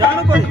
जानो पड़ी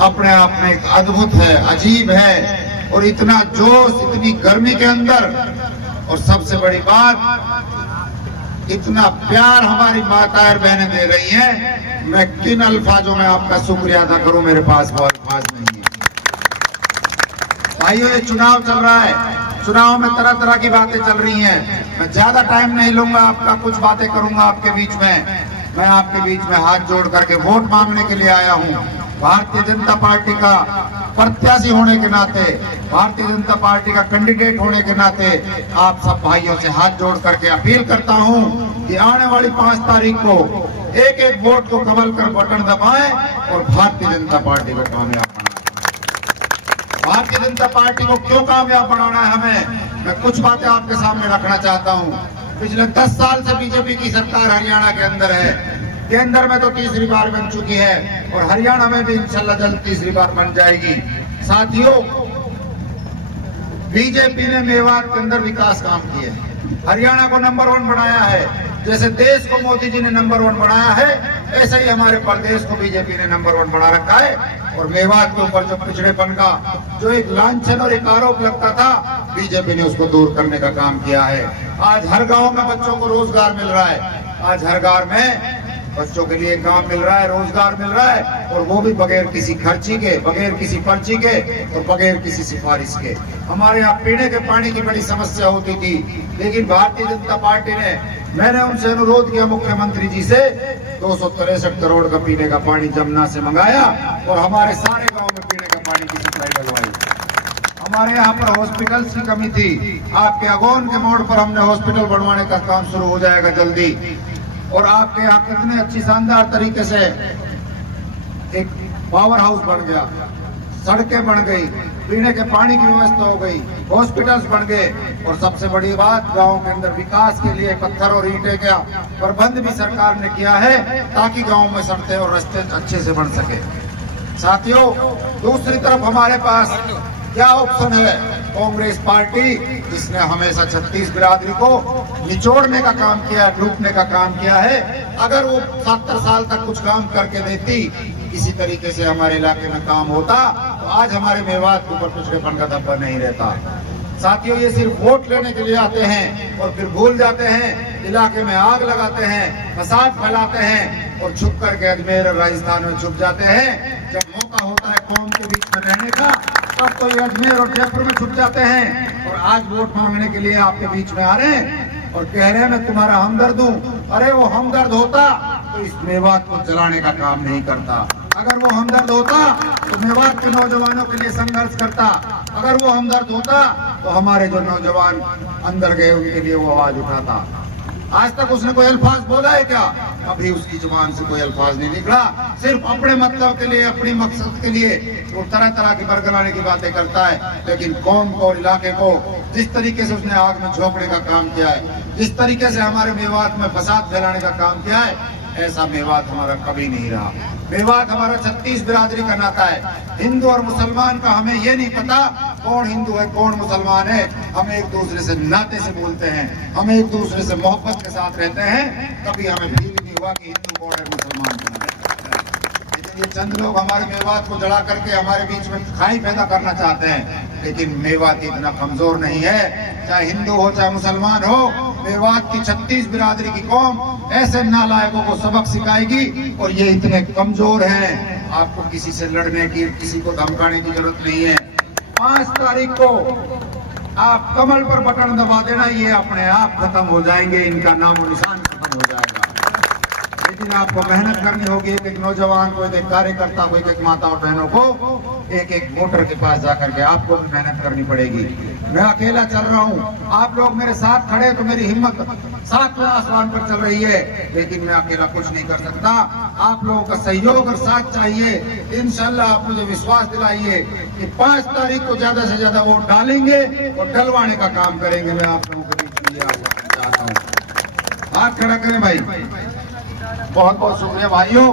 अपने आप में एक अद्भुत है, अजीब है, और इतना जोश इतनी गर्मी के अंदर, और सबसे बड़ी बात इतना प्यार हमारी माताएं और बहनें दे रही हैं। मैं किन अल्फाजों में आपका शुक्रिया अदा करूं, मेरे पास वो अल्फाज नहीं है। भाइयों, ये चुनाव चल रहा है, चुनाव में तरह तरह की बातें चल रही हैं। मैं ज्यादा टाइम नहीं लूंगा आपका, कुछ बातें करूंगा आपके बीच में। मैं आपके बीच में हाथ जोड़ करके वोट मांगने के लिए आया हूं। भारतीय जनता पार्टी का प्रत्याशी होने के नाते, भारतीय जनता पार्टी का कैंडिडेट होने के नाते आप सब भाइयों से हाथ जोड़ करके अपील करता हूं कि आने वाली 5 तारीख को एक एक वोट को कमल कर बटन दबाएं और भारतीय जनता पार्टी को कामयाब बनाएं। भारतीय जनता पार्टी को क्यों कामयाब बनाना है हमें, मैं कुछ बातें आपके सामने रखना चाहता हूं। पिछले 10 साल से बीजेपी की सरकार हरियाणा के अंदर है। केंद्र में तो तीसरी बार बन चुकी है और हरियाणा में भी इंशाल्लाह जल्द तीसरी बार बन जाएगी। साथियों, बीजेपी ने मेवात के अंदर विकास काम किए, हरियाणा को नंबर 1 बनाया है। जैसे देश को मोदी जी ने नंबर 1 बनाया है, ऐसे ही हमारे प्रदेश को बीजेपी ने नंबर 1 बना रखा है। और मेवात के ऊपर जो पिछड़ेपन का जो एक लांछन और एक आरोप लगता था, बीजेपी ने उसको दूर करने का काम किया है। आज हर गांव में बच्चों को रोजगार मिल रहा है, आज हर गांव में बच्चों के लिए काम मिल रहा है, रोजगार मिल रहा है, और वो भी बगैर किसी खर्ची के, बगैर किसी पर्ची के और बगैर किसी सिफारिश के। हमारे यहाँ पीने के पानी की बड़ी समस्या होती थी, लेकिन भारतीय जनता पार्टी ने, मैंने उनसे अनुरोध किया मुख्यमंत्री जी से, 263 करोड़ का पीने का पानी जमुना से मंगाया और हमारे सारे गाँव में पीने का पानी की सप्लाई डलवाई। हमारे यहाँ पर हॉस्पिटल्स की कमी थी, आपके अगोन के मोड़ पर हमने हॉस्पिटल बनवाने का काम शुरू हो जाएगा जल्दी। और आपके यहाँ कितने अच्छी शानदार तरीके से एक पावर हाउस बन गया, सड़कें बन गई, पीने के पानी की व्यवस्था हो गई, हॉस्पिटल्स बन गए, और सबसे बड़ी बात, गांव के अंदर विकास के लिए पत्थर और ईंटें का प्रबंध भी सरकार ने किया है ताकि गांव में सड़कें और रास्ते अच्छे से बन सके। साथियों, दूसरी तरफ हमारे पास क्या ऑप्शन है? कांग्रेस पार्टी, जिसने हमेशा 36 बिरादरी को निचोड़ने का काम किया है, लूटने का काम किया है। अगर वो 70 साल तक कुछ काम करके देती, इसी तरीके से हमारे इलाके में काम होता, तो आज हमारे मेवात के ऊपर पिछड़ेपन का धब्बा नहीं रहता। साथियों, ये सिर्फ वोट लेने के लिए आते हैं और फिर भूल जाते हैं, इलाके में आग लगाते हैं, फसाद फैलाते हैं और छुप करके अजमेर और राजस्थान में छुप जाते हैं। जब मौका होता है कौम के बीच में रहने का, तब तो ये अजमेर और जयपुर में छुप जाते हैं। और आज वोट मांगने के लिए आपके बीच में आ रहे हैं और कह रहे हैं मैं तुम्हारा हमदर्द हूँ। अरे वो हमदर्द होता तो इस मेवात को जलाने का काम नहीं करता। अगर वो हमदर्द होता तो मेवात के नौजवानों के लिए संघर्ष करता। अगर वो हमदर्द होता तो हमारे जो नौजवान अंदर गए उनके लिए वो आवाज उठाता। आज तक उसने कोई अल्फाज बोला है क्या? अभी उसकी जुबान से कोई अल्फाज नहीं निकला। सिर्फ अपने मतलब के लिए, अपनी मकसद के लिए वो तरह तरह की बरगलाने की बातें करता है। लेकिन कौम को और इलाके को जिस तरीके से उसने आग में झोंकने का काम किया है, जिस तरीके से हमारे मेवात में फसाद फैलाने का काम किया है, ऐसा मेवात हमारा कभी नहीं रहा। मेवात हमारा 36 बिरादरी का नाता है। हिंदू और मुसलमान का हमें ये नहीं पता कौन हिंदू है कौन मुसलमान है। हम एक दूसरे से नाते से बोलते हैं, हम एक दूसरे से मोहब्बत के साथ रहते हैं। कभी हमें फील नहीं हुआ कि हिंदू कौन है मुसलमान कौन है। लेकिन ये चंद लोग हमारे मेवात को जला करके हमारे बीच में खाई पैदा करना चाहते हैं। लेकिन मेवात इतना कमजोर नहीं है, चाहे हिंदू हो चाहे मुसलमान हो। मेवात की 36 बिरादरी की कौम ऐसे नालायकों को सबक सिखाएगी और ये इतने कमजोर हैं, आपको किसी से लड़ने की, किसी को धमकाने की जरूरत नहीं है। 5 तारीख को आप कमल पर बटन दबा देना, ये अपने आप खत्म हो जाएंगे, इनका नामो निशान खत्म हो जाएगा। लेकिन आपको मेहनत करनी होगी। एक एक नौजवान को, एक एक कार्यकर्ता को, एक एक माता और बहनों को, एक एक वोटर के पास जाकर के आपको भी मेहनत करनी पड़ेगी। मैं अकेला चल रहा हूँ, आप लोग मेरे साथ खड़े तो मेरी हिम्मत सातवें आसमान पर चल रही है। लेकिन मैं अकेला कुछ नहीं कर सकता, आप लोगों का सहयोग और साथ चाहिए। इंशाल्लाह आप मुझे विश्वास दिलाइए कि 5 तारीख को ज्यादा से ज्यादा वोट डालेंगे और डलवाने का काम करेंगे। मैं आप लोगों के बीच में चाहता हूँ, हाथ खड़ा करें भाई। बहुत बहुत शुक्रिया भाइयों।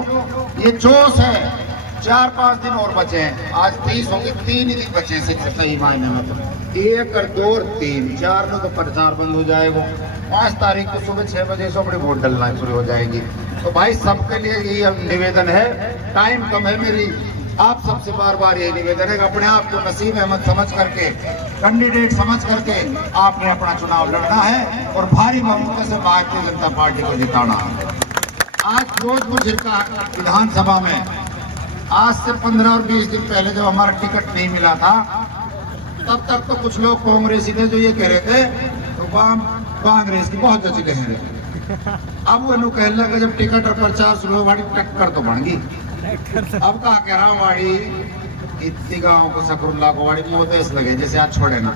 ये जोश है। 4-5 दिन और बचे हैं, आज 30 होंगे, 3 ही दिन बचे हैं सिर्फ सही मायने में। तो 1 और 2 और 3, 4 में तो प्रचार बंद हो जाएगा। 5 तारीख को सुबह 6 बजे से अपनी वोट डलना शुरू हो जाएगी। तो भाई सबके लिए यही निवेदन है, टाइम कम है मेरी, आप सबसे बार बार यही निवेदन है कि अपने आप को नसीब अहमद समझ करके, कैंडिडेट समझ करके आपने अपना चुनाव लड़ना है और भारी बहुमत से भारतीय जनता पार्टी को जिताना है। आज फिरोजपुर जिला विधानसभा में आज से 15 और 20 दिन पहले जब हमारा टिकट नहीं मिला था, तब तक तो कुछ लोग कांग्रेसी थे जो ये कह रहे थे तो कांग्रेस की बहुत अच्छी कह रहे थे। अब वो कह लगा जब टिकट और प्रचार शुरू हुआ, टक्कर तो बन गई। अब कहा कह रहा वाड़ी इतनी गाँव को सकरुल्ला को वाड़ी मोदेश लगे जैसे आज छोड़े ना।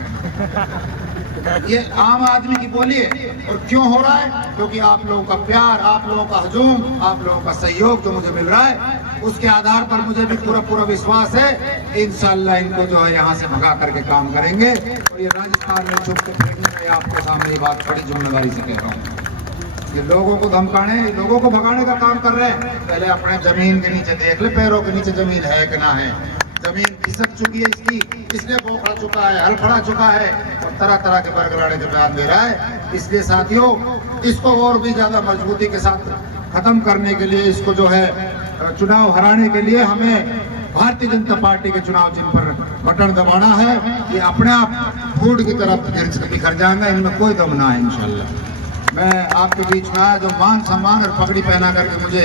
ये आम आदमी की बोली है। और क्यों हो रहा है? क्योंकि आप लोगों का प्यार, आप लोगों का हजूम, आप लोगों का सहयोग जो मुझे मिल रहा है, उसके आधार पर मुझे भी पूरा विश्वास है इंशाल्लाह इनको जो है यहाँ से भगा करके काम करेंगे। और ये राजस्थान में छुप के फिरने में आपके सामने ये बात बड़ी जिम्मेदारी से कह रहा हूँ। ये लोगों को धमकाने, लोगों को भगाने का काम कर रहे हैं। पहले अपने जमीन के नीचे देख ले, पैरों के नीचे जमीन है कि ना है। जमीन खिसक चुकी है इसकी, इसलिए बोखड़ा चुका है, हल खड़ा चुका है और तरह तरह के बरगलाने के बयान दे रहा है। इसलिए साथियों, इसको और भी ज्यादा मजबूती के साथ खत्म करने के लिए, इसको जो है चुनाव हराने के लिए हमें भारतीय जनता पार्टी के चुनाव चिन्ह पर बटन दबाना है। ये अपने आप फूड की तरफ बिखर जाएंगे, इनमें कोई दम ना है इंशाल्लाह। मैं आपके बीच में आया, जो मान सम्मान और पगड़ी पहना करके मुझे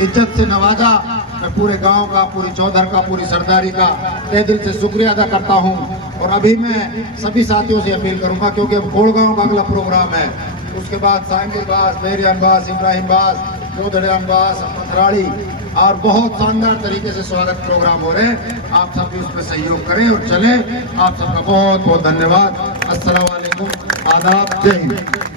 इज्जत से नवाजा, मैं पूरे गांव का, पूरी चौधर का, पूरी सरदारी का तहे दिल से शुक्रिया अदा करता हूं। और अभी मैं सभी साथियों से अपील करूंगा, क्योंकि अब खोड़गांव का अगला प्रोग्राम है, उसके बाद सांगिल बास, मेरियान बास, इब्राहिम बास, जोधड़ियान बास, पथराड़ी और बहुत शानदार तरीके से स्वागत प्रोग्राम हो रहे हैं। आप सब भी उसमें सहयोग करें और चलें। आप सबका बहुत बहुत धन्यवाद। अस्सलाम वालेकुम, आदाब, जय हिंद।